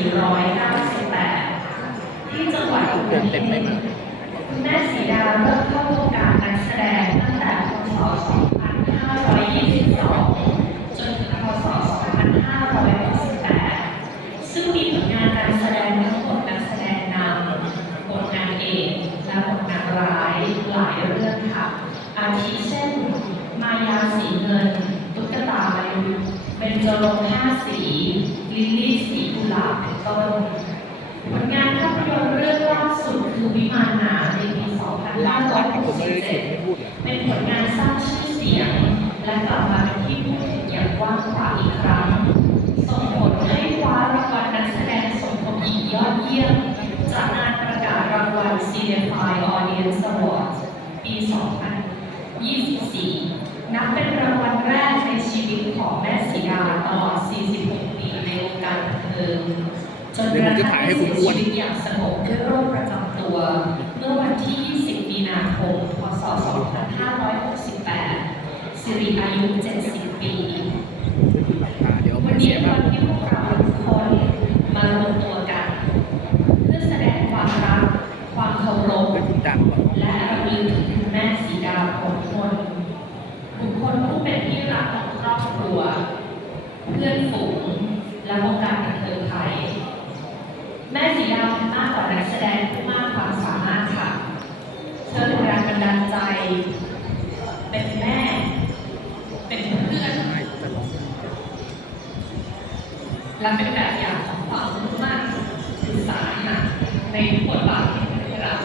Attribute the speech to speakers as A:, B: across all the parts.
A: 498 ที่จังหวัดอุตรดิตถ์คุณแม่สีดาเริ่มเข้าวงการนักแสดงตั้งแต่พศ 2522 จนถึงพศ 2568 ซึ่งมีผลงานการแสดงทั้งบทนักแสดงนำบทนางเอกและบทนางร้ายหลายเรื่องค่ะ อาทิเช่น มายาสีเงิน ตุ๊กตามายุเบญจรงค์ห้าสี ลิลลี่ ต้น ผลงานภาพยนตร์เรื่องล่าสุดคือวิมานหนาในปี 2567 เป็นผลงานสร้างชื่อเสียง และกลับมาเป็นที่พูดถึงอย่างกว้างขวางอีกครั้ง ส่งผลให้คว้ารางวัลนักแสดงสมทบหญิงยอดเยี่ยม จากงานประกาศรางวัล c n f i Audience Award ปี 2024 นับเป็นรางวัลแรกในชีวิตของแม่สีดาตลอด 46 ปีในวงการบันเทิง จนกระทั่งได้เสียชีวิตอย่างสงบด้วยโรคประจำตัว เมื่อวันที่ 20 มีนาคม พศ 2568สิริอายุ 70 ปี
B: วันนี้เป็
A: นวันที่พวกเราทุกคนมารวมตัวกัน เพื่อแสดงความรัก ความเคารพและระลึกถึงคุณแม่สีดาผลพลบุคคลผู้เป็นที่รักของครอบครัว เพื่อนฝูงและวงการ แม่สีดาเป็นมากกว่านักแสดงผู้มากความสามารถค่ะ เธอเป็นแรงบันดาลใจ เป็นแม่ เป็นเพื่อน และเป็นแบบอย่างของความมุ่งมั่นศึกษาหนักในบทบาทที่เธอได้รับ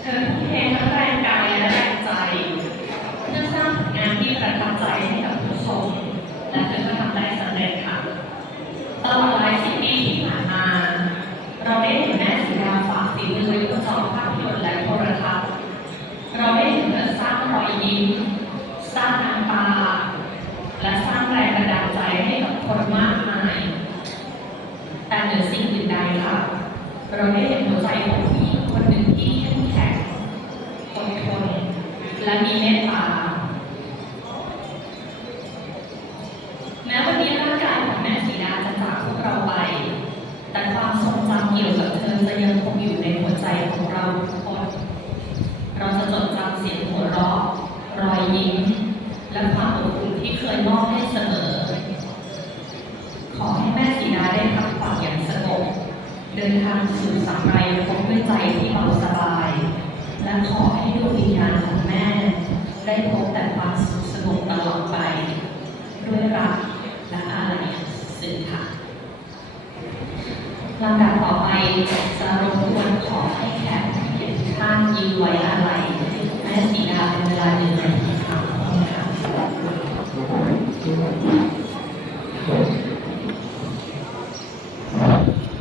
A: เธอทุ่มเททั้งแรงกายและแรงใจเพื่อสร้างผลงานที่ประทับใจให้กับผู้ชม และเธอก็ทำได้สำเร็จค่ะ ตลอดหลายสิบปีที่ผ่านมา เราได้เห็น แม่สีดาฝากฝีมือไว้บนจอภาพยนตร์และโทรทัศน์เราได้เห็นเธอสร้างรอยยิ้ม สร้างน้ำตา และสร้างแรงบันดาลใจให้กับคนมากมาย แต่เหนือสิ่งอื่นใดค่ะ เราได้เห็นหัวใจของผู้หญิงคนหนึ่งที่เข้มแข็งอดทนและมีเมตตา แม้วันนี้ร่างกายของแม่สีดาจะจากพวกเราไป แต่ความ ทรงจำเกี่ยวกับเธอจะยังคงอยู่ในหัวใจของเราทุกคน เราจะจดจำเสียงหัวเราะรอยยิ้ม และความอบอุ่นที่เคยมอบให้เสมอ ขอให้แม่สีดาได้พักผ่อนอย่างสงบเดินทางสู่สังไรพบด้วยใจที่เบาสบาย และขอให้ดวงวิญญาณของแม่ ได้พบแต่ความสุขสงบตลอดไป ด้วยรักและอาลัยอย่างซึ้งค่ะ ลำดับต่อไปจะรบกวนขอให้แขกที่อยู่ท่านยืนไว้อาลัยแม้สีดาเป็นเวลาหนึ่งนาที